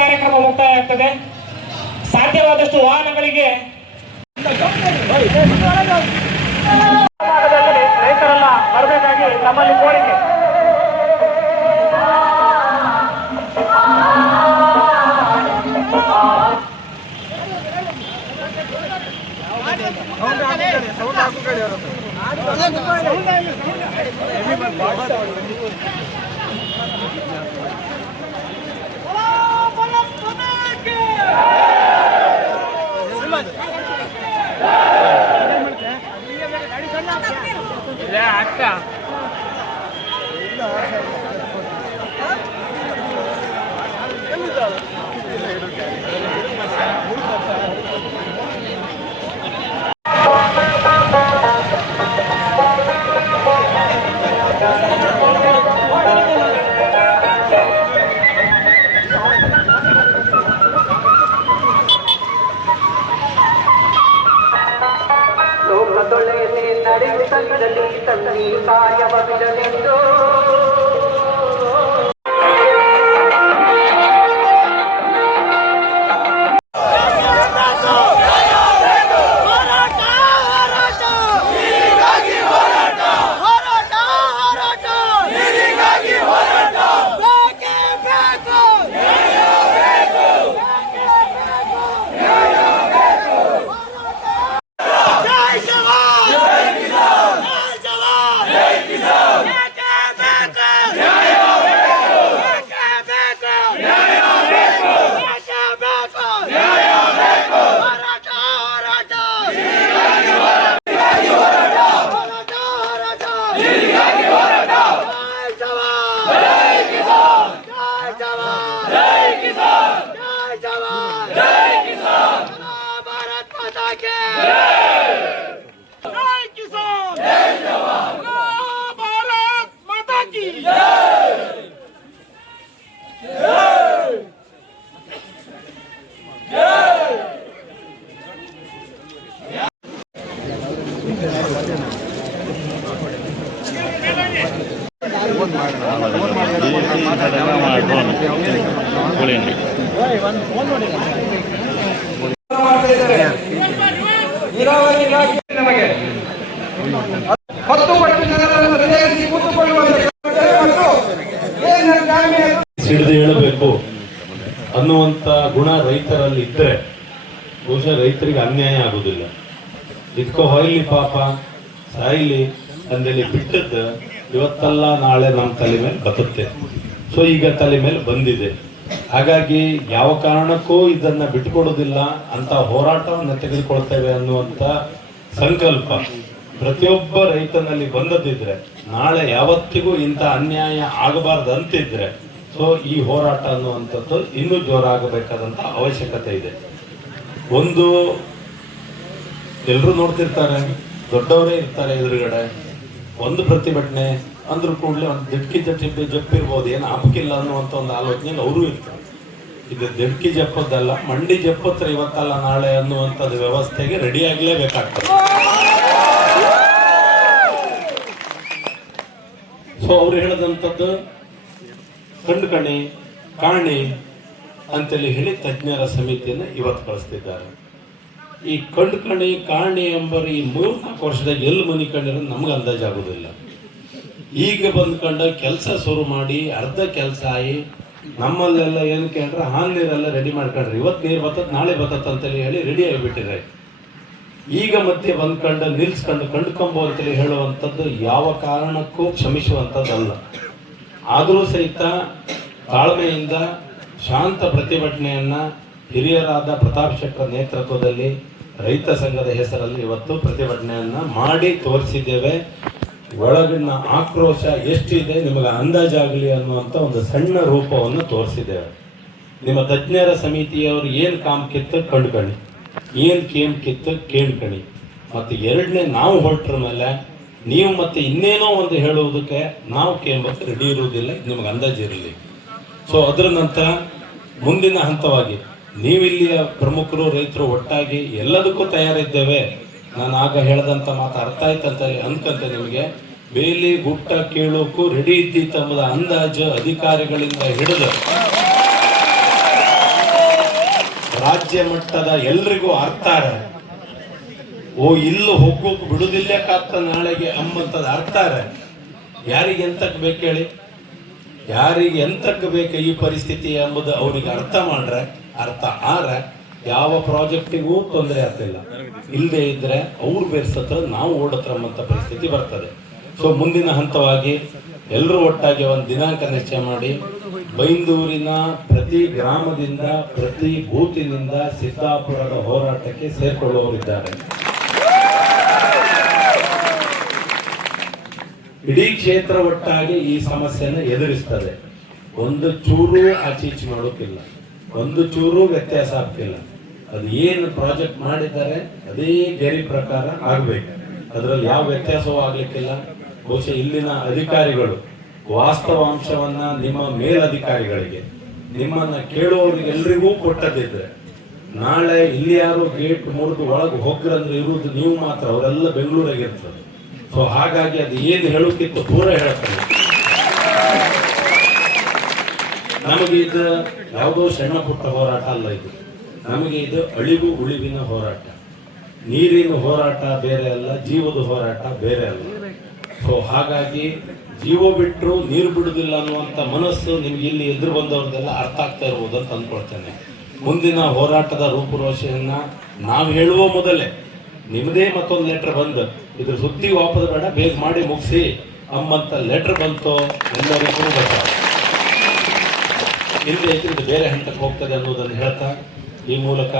ಕಾರ್ಯಕ್ರಮ ಮುಕ್ತಾಯ ಆಗ್ತದೆ. ಸಾಧ್ಯವಾದಷ್ಟು ವಾಹನಗಳಿಗೆ ರೈತರೆಲ್ಲ ಬರಬೇಕಾಗಿ ನಮ್ಮಲ್ಲಿ ಕೋರಿಕೆ. ನಡೆಯುತ್ತಲಿರಲಿ ತನ್ನಿ ಕಾರ್ಯವಿರಲೆಂದು ನಮಗೆ 10 ಪಟ್ಟು ಜನರನ್ನು ಹೃದಯದಲ್ಲಿ ಸಿಡಿದು ಹೇಳಬೇಕು ಅನ್ನುವಂತ ಗುಣ ರೈತರಲ್ಲಿ ಇದ್ರೆ ಬಹುಶಃ ರೈತರಿಗೆ ಅನ್ಯಾಯ ಆಗುದಿಲ್ಲ. ಇದಕ್ಕೋ ಹೊಯ್ಲಿ ಪಾಪ ಸಾಯಿಲಿ ಅಂದೇಳಿ ಬಿಟ್ಟದ್ದು ಇವತ್ತಲ್ಲ ನಾಳೆ ನಮ್ಮ ತಲೆ ಮೇಲೆ ಬರುತ್ತೆ. ಸೊ ಈಗ ತಲೆ ಮೇಲೆ ಬಂದಿದೆ. ಹಾಗಾಗಿ ಯಾವ ಕಾರಣಕ್ಕೂ ಇದನ್ನ ಬಿಟ್ಟುಕೊಡೋದಿಲ್ಲ ಅಂತ ಹೋರಾಟವನ್ನು ತೆಗೆದುಕೊಳ್ತೇವೆ ಅನ್ನುವಂತ ಸಂಕಲ್ಪ ಪ್ರತಿಯೊಬ್ಬ ರೈತನಲ್ಲಿ ಬಂದದಿದ್ರೆ ನಾಳೆ ಯಾವತ್ತಿಗೂ ಇಂಥ ಅನ್ಯಾಯ ಆಗಬಾರ್ದು ಅಂತಿದ್ರೆ ಸೊ ಈ ಹೋರಾಟ ಅನ್ನುವಂಥದ್ದು ಇನ್ನೂ ಜೋರಾಗಬೇಕಾದಂತ ಅವಶ್ಯಕತೆ ಇದೆ. ಒಂದು ಎಲ್ರು ನೋಡ್ತಿರ್ತಾರೆ, ದೊಡ್ಡವರೇ ಇರ್ತಾರೆ ಎದುರುಗಡೆ. ಒಂದು ಪ್ರತಿಭಟನೆ ಅಂದ್ರೂ ಕೂಡಲೇ ಒಂದು ದಿಡ್ಕಿ ಜಪ್ಪಿರ್ಬೋದು, ಏನು ಹಾಕಿಲ್ಲ ಅನ್ನುವಂಥ ಒಂದು ಆಲೋಚನೆಯಲ್ಲಿ ಅವರು ಇರ್ತಾರೆ. ಇದು ದಿಡ್ಕಿ ಜಪ್ಪದ್ದಲ್ಲ, ಮಂಡಿ ಜಪ್ಪತ್ರ ಇವತ್ತಲ್ಲ ನಾಳೆ ಅನ್ನುವಂಥದ್ದು ವ್ಯವಸ್ಥೆಗೆ ರೆಡಿ ಆಗ್ಲೇಬೇಕಾಗ್ತದೆ. ಸೊ ಅವ್ರು ಹೇಳದಂಥದ್ದು ಕಂಡು ಕಣಿ ಕಾಣಿ ಅಂತೇಳಿ ಹೇಳಿ ತಜ್ಞರ ಸಮಿತಿಯನ್ನು ಇವತ್ತು ಕಳಿಸ್ತಿದ್ದಾರೆ. ಈ ಕಂಡು ಕಣಿ ಕಾಣಿ ಎಂಬರು ಈ 3-4 ವರ್ಷದಾಗ ಎಲ್ಲಿ ಮನಿ ಕಂಡಿರೋದು ನಮ್ಗೆ ಅಂದಾಜಾಗುದಿಲ್ಲ. ಈಗ ಬಂದ್ಕೊಂಡ ಕೆಲಸ ಶುರು ಮಾಡಿ ಅರ್ಧ ಕೆಲಸ ಆಗಿ ನಮ್ಮಲ್ಲೆಲ್ಲ ಏನು ಕೇಳ್ರೆ ಹಾನ್ ನೀರೆಲ್ಲ ರೆಡಿ ಮಾಡ್ಕೊಂಡ್ರಿ, ಇವತ್ತು ನೀರು ಬರ್ತದ ನಾಳೆ ಬರ್ತದ ಅಂತೇಳಿ ಹೇಳಿ ರೆಡಿ ಆಗಿಬಿಟ್ಟಿದ್ರೆ ಈಗ ಮತ್ತೆ ಬಂದ್ಕೊಂಡು ನಿಲ್ಸ್ಕೊಂಡು ಕಂಡ್ಕೊಂಬೋ ಅಂತೇಳಿ ಹೇಳುವಂಥದ್ದು ಯಾವ ಕಾರಣಕ್ಕೂ ಕ್ಷಮಿಸುವಂಥದ್ದಲ್ಲ. ಆದರೂ ಸಹಿತ ತಾಳ್ಮೆಯಿಂದ ಶಾಂತ ಪ್ರತಿಭಟನೆಯನ್ನ ಹಿರಿಯರಾದ ಪ್ರತಾಪ್ ಶೆಟ್ಟರ್ ನೇತೃತ್ವದಲ್ಲಿ ರೈತ ಸಂಘದ ಹೆಸರಲ್ಲಿ ಇವತ್ತು ಪ್ರತಿಭಟನೆಯನ್ನ ಮಾಡಿ ತೋರಿಸಿದ್ದೇವೆ. ಒಳಗಿನ ಆಕ್ರೋಶ ಎಷ್ಟಿದೆ ನಿಮಗೆ ಅಂದಾಜಾಗಲಿ ಅನ್ನುವಂಥ ಒಂದು ಸಣ್ಣ ರೂಪವನ್ನು ತೋರಿಸಿದ್ದೇವೆ. ನಿಮ್ಮ ತಜ್ಞರ ಸಮಿತಿಯವರು ಏನು ಕಾಮ್ ಕಿತ್ತು ಕಂಡುಕಣಿ, ಏನು ಕೇಮ್ ಕಿತ್ತು ಕೇಳ್ಕಣಿ. ಮತ್ತು ಎರಡನೇ ನಾವು ಹೊರಟ್ರ ಮೇಲೆ ನೀವು ಮತ್ತೆ ಇನ್ನೇನೋ ಒಂದು ಹೇಳುವುದಕ್ಕೆ ನಾವು ಕೇಂಬಕ್ಕೆ ರೆಡಿ ಇರುವುದಿಲ್ಲ, ನಿಮಗೆ ಅಂದಾಜಿರಲಿ. ಸೊ ಅದರ ನಂತರ ಮುಂದಿನ ಹಂತವಾಗಿ ನೀವಿಲ್ಲಿಯ ಪ್ರಮುಖರು ರೈತರು ಒಟ್ಟಾಗಿ ಎಲ್ಲದಕ್ಕೂ ತಯಾರಿದ್ದೇವೆ. ನಾನು ಆಗ ಹೇಳದಂತ ಮಾತು ಅರ್ಥ ಆಯ್ತಂತ ಅನ್ಕಂತ ನಿಮಗೆ ಬೇಲಿ ಗುಟ್ಟ ಕೇಳೋಕ್ಕೂ ರೆಡಿ ಇದ್ದಿತ್ತು ಎಂಬುದ ಅಂದಾಜು ಅಧಿಕಾರಿಗಳಿಂದ ಹಿಡಿದು ರಾಜ್ಯ ಮಟ್ಟದ ಎಲ್ರಿಗೂ ಅರ್ಥಾರ ಓ ಇಲ್ಲೂ ಹೋಗೋಕ್ ಬಿಡುದಿಲ್ಲಕ್ಕಾಗ್ತ ನಾಳೆಗೆ ಅಂಬಂತದ ಅರ್ಥಾರ ಯಾರಿಗೆ ಎಂತಕ್ ಬೇಕು ಹೇಳಿ, ಯಾರಿಗೆ ಎಂತಕ್ ಬೇಕು ಈ ಪರಿಸ್ಥಿತಿ ಎಂಬುದು ಅವ್ರಿಗೆ ಅರ್ಥ ಮಾಡ್ರೆ, ಅರ್ಥ ಆರ ಯಾವ ಪ್ರಾಜೆಕ್ಟಿಗೂ ತೊಂದರೆ ಆಗ್ತಿಲ್ಲ. ಇಲ್ಲದೆ ಇದ್ರೆ ಅವ್ರು ಬೇರ್ಸತ್ರ ನಾವು ಓಡತ್ರಮ್ಮಂತ ಪರಿಸ್ಥಿತಿ ಬರ್ತದೆ. ಸೊ ಮುಂದಿನ ಹಂತವಾಗಿ ಎಲ್ಲರೂ ಒಟ್ಟಾಗಿ ಒಂದು ದಿನಾಂಕ ನಿಶ್ಚಯ ಮಾಡಿ ಬೈಂದೂರಿನ ಪ್ರತಿ ಗ್ರಾಮದಿಂದ ಪ್ರತಿ ಬೂತಿನಿಂದ ಸಿದ್ದಾಪುರದ ಹೋರಾಟಕ್ಕೆ ಸೇರ್ಕೊಳ್ಳುವವರಿದ್ದಾರೆ. ಇಡೀ ಕ್ಷೇತ್ರ ಒಟ್ಟಾಗಿ ಈ ಸಮಸ್ಯೆನ ಎದುರಿಸ್ತದೆ. ಒಂದು ಚೂರು ಆಚೀಚೆ ಮಾಡೋಕ್ಕಿಲ್ಲ, ಒಂದು ಚೂರು ವ್ಯತ್ಯಾಸ ಆಗ್ತಿಲ್ಲ. ಅದು ಏನು ಪ್ರಾಜೆಕ್ಟ್ ಮಾಡಿದ್ದಾರೆ ಅದೇ ಗೆರಿ ಪ್ರಕಾರ ಆಗ್ಬೇಕು. ಅದರಲ್ಲಿ ಯಾವ ವ್ಯತ್ಯಾಸವೂ ಆಗ್ಲಿಕ್ಕಿಲ್ಲ. ಬಹುಶಃ ಇಲ್ಲಿನ ಅಧಿಕಾರಿಗಳು ವಾಸ್ತವಾಂಶವನ್ನ ನಿಮ್ಮ ಮೇಲಧಿಕಾರಿಗಳಿಗೆ, ನಿಮ್ಮನ್ನ ಕೇಳುವವರಿಗೆಲ್ರಿಗೂ ಕೊಟ್ಟದಿದ್ರೆ, ನಾಳೆ ಇಲ್ಲಿ ಯಾರು ಗೇಟ್ ಮುರಿದು ಒಳಗೆ ಹೋಗ್ರಂದ್ರೆ ಇರುವುದು ನೀವು ಮಾತ್ರ, ಅವರೆಲ್ಲ ಬೆಂಗಳೂರಾಗಿರ್ತದೆ. ಸೊ ಹಾಗಾಗಿ ಅದು ಏನು ಹೇಳೋಕ್ಕಿಂತ ದೂರ ಹೇಳ್ತಾರೆ. ನಮಗೆ ಇದು ಯಾವುದೋ ಸಣ್ಣ ಪುಟ್ಟ ಹೋರಾಟ ಅಲ್ಲ, ಇದು ನಮಗೆ ಇದು ಅಳಿವು ಉಳಿವಿನ ಹೋರಾಟ. ನೀರಿನ ಹೋರಾಟ ಬೇರೆ ಅಲ್ಲ, ಜೀವದ ಹೋರಾಟ ಬೇರೆ ಅಲ್ಲ. ಸೊ ಹಾಗಾಗಿ ಜೀವ ಬಿಟ್ಟರು ನೀರು ಬಿಡುದಿಲ್ಲ ಅನ್ನುವಂಥ ಮನಸ್ಸು ನಿಮ್ಗೆ ಇಲ್ಲಿ ಎದುರು ಬಂದವ್ರದ್ದೆಲ್ಲ ಅರ್ಥ ಆಗ್ತಾ ಇರ್ಬೋದು ಅಂತ ಅಂದ್ಕೊಳ್ತೇನೆ. ಮುಂದಿನ ಹೋರಾಟದ ರೂಪುರೇಷೆಯನ್ನ ನಾವು ಹೇಳುವ ಮೊದಲೇ ನಿಮ್ಮದೇ ಮತ್ತೊಂದು ಲೆಟರ್ ಬಂದು ಇದ್ರ ಸುದ್ದಿ ವಾಪಸ್ ಬೇಡ, ಬೇಗ ಮಾಡಿ ಮುಗಿಸಿ ಅಂಬಂತ ಲೆಟರ್ ಬಂತು ಎಲ್ಲರಿಗೂ ಗೊತ್ತಾಗ ಇಲ್ಲಿ ಇದು ಬೇರೆ ಹಂತಕ್ಕೆ ಹೋಗ್ತದೆ ಅನ್ನೋದನ್ನು ಹೇಳ್ತಾ ಈ ಮೂಲಕ